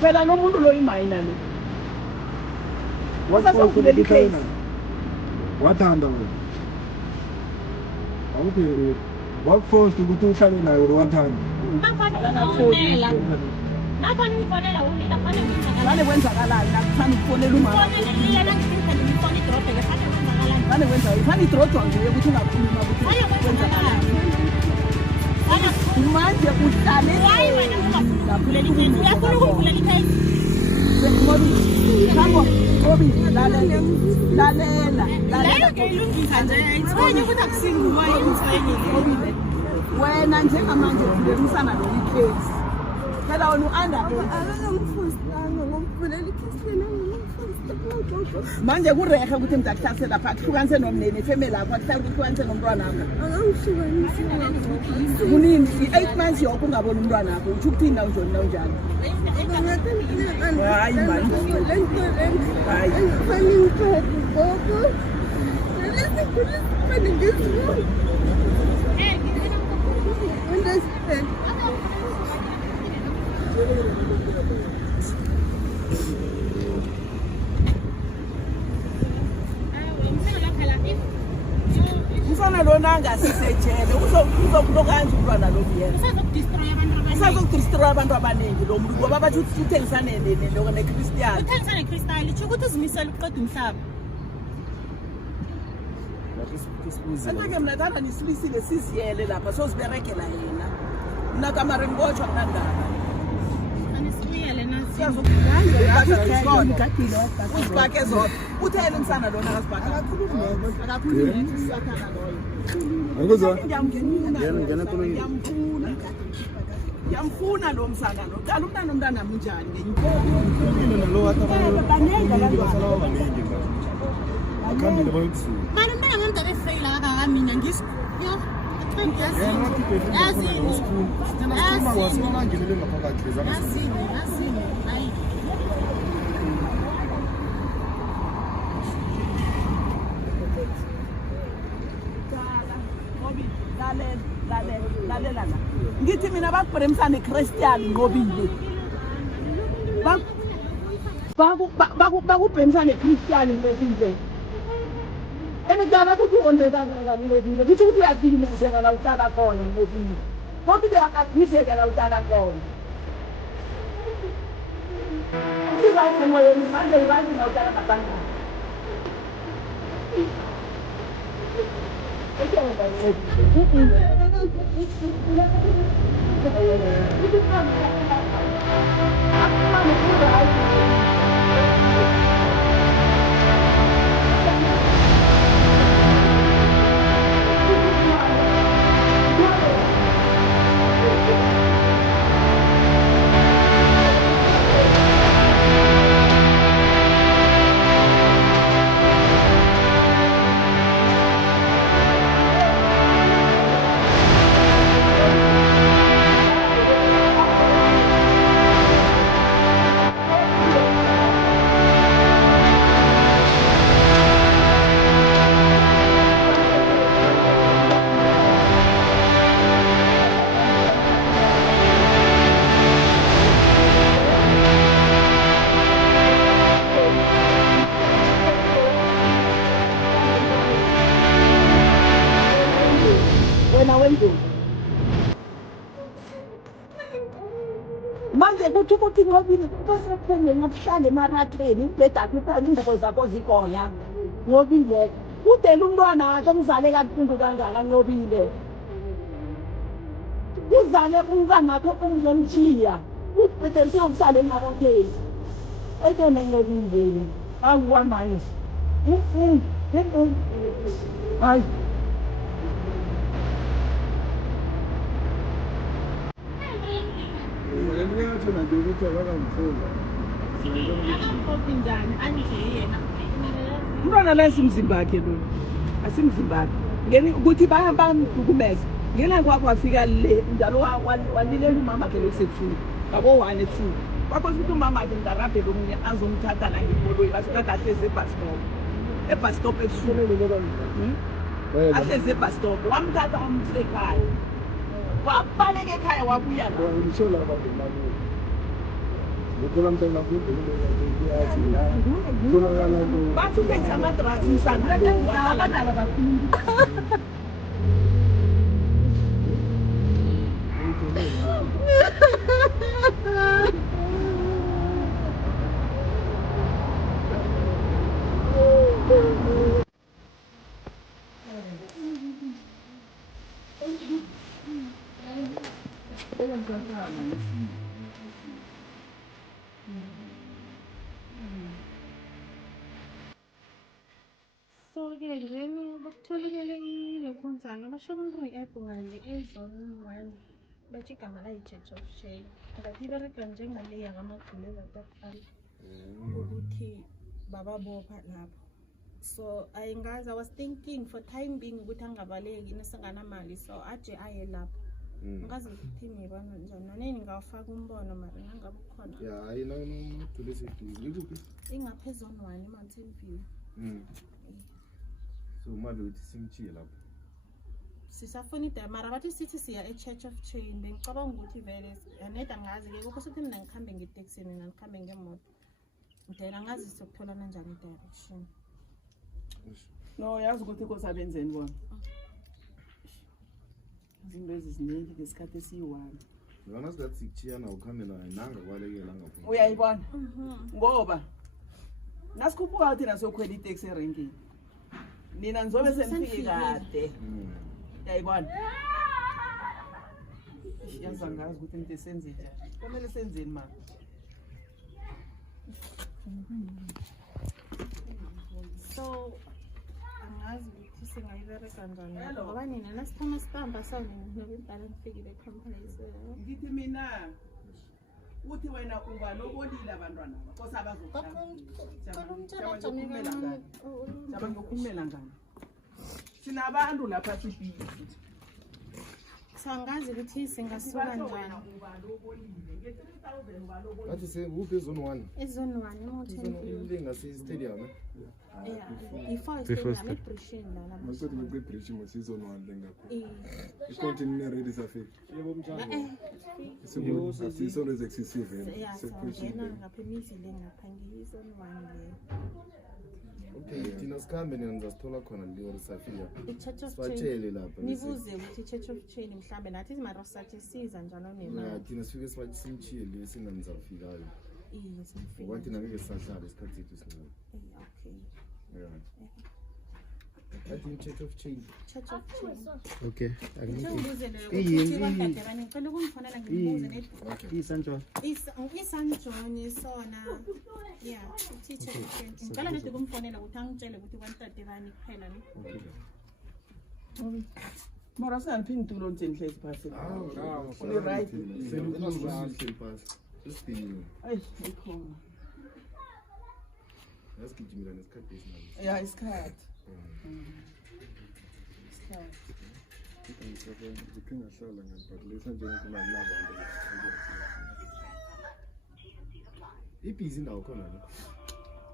phela nomuntu lo imayina lo wasakulela ikhaya wathanda wena awupheli wakuforce ukuthi uhlale nayo wathanda ngane kwenzakalani nakuthanda ukufonela umama ngane kwenza ifana idrodwa nje ukuthi ungakhuluma ukuthi kwenzakalani manje uhlale wena njengamanje ulelisana lelikhesi phela wena manje kurehe ukuthi mntu akuhlalise lapha akuhlukanise nomndeni efemeli akho akuhlukanise nomntwana akho kunini i-8 months yokho ungaboni umntwana akho utsho ukuthini nawunjoni nawunjani hayi manje umfana lona angasisejele uzokulo kanje umntwana lo yena usazokudistroya abantu abaningi lo muntu ngoba bathi uthengisane neChristian uthengisane neChristian itsho ukuthi uzimisela ukuqeda umhlaba Ake mna thanda nisilisile siziyele lapha soziberegela yena mna kamari ngibotshwa kunandaba uzibhake zodwa uthele umsana lona ngiyamfuna lo msana lo qala umntana nomntana munjani lalela ngithi mina bakubremsana eChristian ngobile bakubhemsana eChristian ngobile enegana ukuthi ondezanga ngobile ngithi ukuthi uyazini ngizela la uhlala khona ngobile ngoba ngiyakazizeka la uhlala khona usizayo moyeni manje uyazi la uhlala ngabanga manje kuthi ukuthi ngobile kusephenge ngokuhlala emaratheni bedakutha indaba zakho zikhona ngobile udela umntwana wakhe umzale kabuhlungu kangaka ngobile uzale umntwana wakhe umzomthiya ubhethe siyohlala emaratheni ekene ngobile akukwamanje hayi umntwana la simzimba wakhe lo asimzimba wakhe ngeni ukuthi bayamhlukumeza ngena kwakho wafika le njalo walilela umama wakhe losebusuku ngabo 1 ebusuku kwakho sithi umama wakhe ngarabhela omunye azomthatha la ngekoloyi basuka ahleze ebus stop ebusuku ahleze ebus stop wamthatha wamsa ekhaya wabaleka ekhaya wabuya Ukulan tayo na po, kaya sila. Kulang lang po. Bakit kayo sa matras? Minsan, nakakadala ba? So-ke nje bakutholakele ilokhunzana basho i-app ngale ezone-1 bathi igama layo i-Church of Shame but iberega njengale yakamagquleza kwakuqala ukuthi bababopha lapho. So ayingazi, I was thinking for time being ukuthi angabaleki nesinganamali so aje aye lapho. Ngazi ukuthi ngibona njani nanini ngawufaka umbono mara nangabe ukhona. Ya, ayina tulisi ngikuphi? Ingapha ezone 1 eMountain View. So mabe uthi simchiye lapho. Sisafuna ida mara bathi sithi siya e-Church of Chain bengicabanga ukuthi vele aneda ngazi-ke kukho ukuthi mina ngikhambe ngeteksi mina ngikhambe ngemoto then angazi sokutholana njani i-direction. No, yazi ukuthi kosabenzeni bona. Izinto eziziningi ngesikhathi esiyi-1. Ngibona sigathi sikuchiyana ukhambe naye nanga kwalekela ngapha. Uyayibona? Ngoba nasikhuphuka thina sokhwela iteksi erenkini. Nina nizobe senifike kade. Uyayibona? Yazi angazi ukuthi into esenze njani. Kumele senzeni mama? So angazi ukuthi singayibereka njani ngoba nina nasiphuma sihamba sonokudala nifikile ecompanies. Ngithi mina uthi wena ubalobolile abantwana bakho sabazokuphumela ngani sinabantu lapha sibhizi sangazi ukuthi singasuka njani. Ngathi sekuphi ezone 1? Ezone 1 eMountain View. Ile ngase stadium. Before stadium eBrishini lana. Masithi ngikwe bridge musizone 1 lengapha. Ikonti nine ready safika. Yebo mjalo. Siso excessive. Yeah, so ngapha emizile ngapha ngiyizone 1 le. Okay, thina sikhambe nina sithola khona leyo safika. I-Church of Sibatshele lapha. Nibuze ukuthi i-Church of Chain mhlambe nathi mara sathi siza njalo nemali. Ya, thina sifike sibathi simchiye le singanizafikayo. Iye simfika. Ngoba thina ngeke sahlala isikhathi sethu sincane. Okay. Yeah. I think Church of Chain. Church of Chain. Okay. Isanjwa. Isan John sona. Yeah, teacher of Chain. Ngicela nje ukumfonela ukuthi angitshele ukuthi kwantade bani kuphela ni. mara saniphi ngitulo nje hlezi phasi Uli right. Senuzwa pass. Isidingo. ayi ikhona Yasigijimela nesikhathi esinalo. ya isikhathi Ngihlala ngibhalisa njengoba nginabo ibhizi ndawo khona la.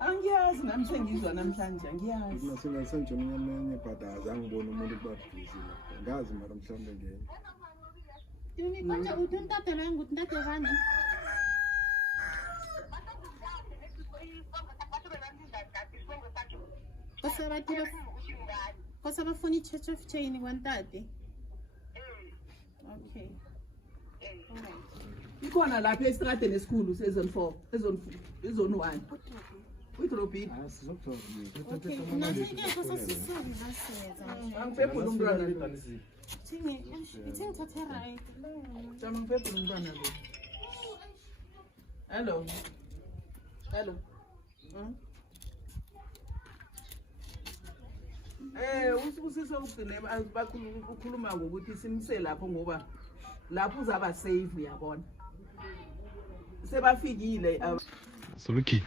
angiyazi nami sengizwa namhlanje angiyazi Nasina sanjoni ngenye but azange ngibone umuntu kuba busy. Ngazi mara mhlambe ngene. Yini konje uthi untate la nguthi ntate bani? Kosa bafuna i-Church of Chain kwantate. Okay. ikhona lapha esitradeni esikhulu sezone 4 ezone 1 uyidrobhini Okay. Nathi-ke kosa sisoni basenza. angiphephule umntwana lo Ithi ngithathe right. jama ngiphephule umntwana lo hello usibusisa ukugcine bakhuluma ngokuthi simse lapho ngoba lapho uzaba safe uyabona sebafikile Soluki.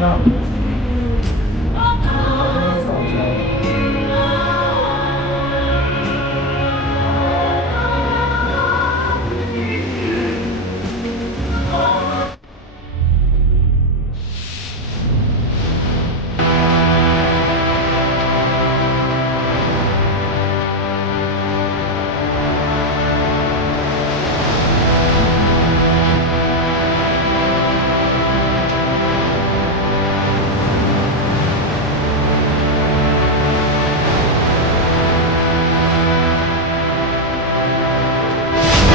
Wow.